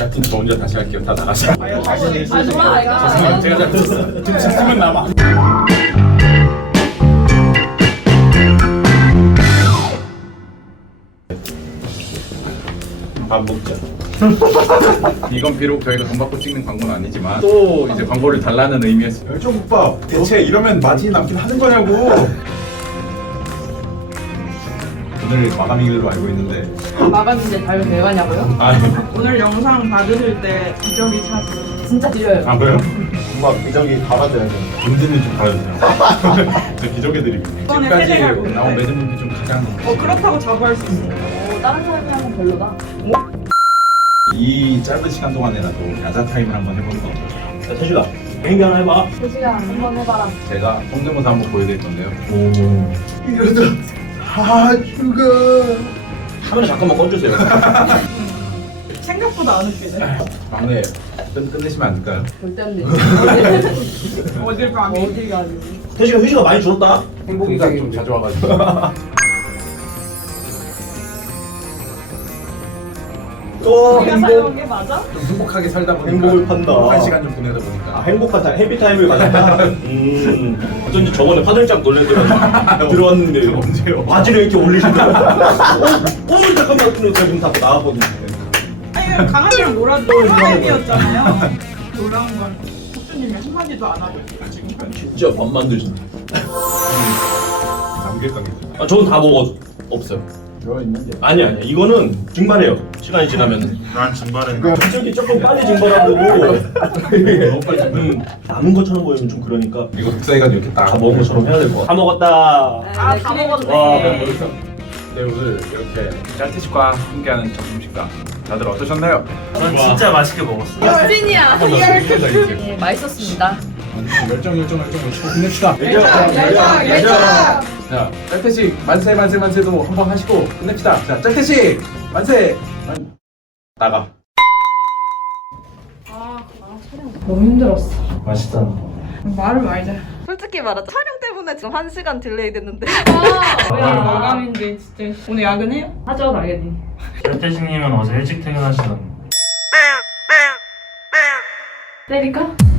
팀 저 혼자 다시 할게요. 다 나가세요. 몰라. 제가 잘못했어. 지금 system은 남아. 밥 먹자. 이건 비록 저희가 돈 받고 찍는 광고는 아니지만 또 이제 광고를 달라는 의미였어요. 열정국밥 대체 이러면 마진이 남긴 하는 거냐고. 오늘 마감일로 알고 있는데 마감인데 달면 왜 가냐고요? 오늘 영상 받으실 때 기저귀 차지. 진짜 드려요. 아 그래요? 엄마 기저귀 갈아줘야 돼. 문제는 좀 가려주세요. 저 기적애드리고. 이번에 세대가 지금까지 나온 매듭님들 중 가장 그렇다고 자부할 수 있어요. 다른 사람이 하면 별로다. 이 짧은 시간 동안에라도 야자 타임을 한번 해보는 거 어떨까요? 야, 태식아, 행위 하나 해봐. 태식아 한번 해봐라. 제가 성대모사 한번 보여드릴 건데요. 이러다 죽어. 카메라 잠깐만 꺼주세요. 생각보다 안 웃기네. 막내 끝내시면 안 될까요? 절대 안 돼. 어딜 가니? 어디 가니? 태식아, 휴지가 많이 줄었다. 행복이가 좀 자주 와가지고. 또 우리가 행복. 사용한 게 맞아? 좀 행복하게 살다 보니까 행복을 판다. 행복한 시간 좀 보내다 아, 보니까 행복한 타임, 해피 타임을 가졌다. 어쩐지 저번에 화들짝 놀래더라고. 들어왔는데 언제요? 바지를 이렇게 올리시더라고. 잠깐만, 근데 지금 다 나왔거든요. 아니 강아지랑 놀아도 타임이었잖아요. 놀라운 건 석준님이 한마디도 안 하고 있어요 지금까지. 진짜 밥 만드신다. 남길 관계. 아, 저는 다 먹어. 없어요. 들어있는데 아니야. 이거는 증발해요. 시간이 지나면. 난 증발했는데 기저귀 조금 빨리 증발하고. 너무 빨리 남은 것처럼 보이면 좀 그러니까. 이거 흑사이가 이렇게 딱 다 먹은 것처럼 해야 될 것 같아. 다 먹었다. 아, 다 먹었네. 와, 네 오늘 이렇게 짤티식과 함께하는 점심식당 다들 어떠셨나요? 전 진짜 맛있게 먹었어. 역진이야. 감사합니다. 네, 맛있었습니다. 열정 끝냅시다. 열정. 자 짤티식 만세 만세도 한번 하시고 끝냅시다. 자 짤티식 만세 나가. 너무 힘들었어. 맛있다. 말을 말자. 솔직히 말하자 촬영 때문에 지금 1시간 딜레이 됐는데 오늘 마감인데 진짜 오늘 야근해요? 하죠 당연히. 별태식님은 어제 일찍 퇴근하시던. 때릴까?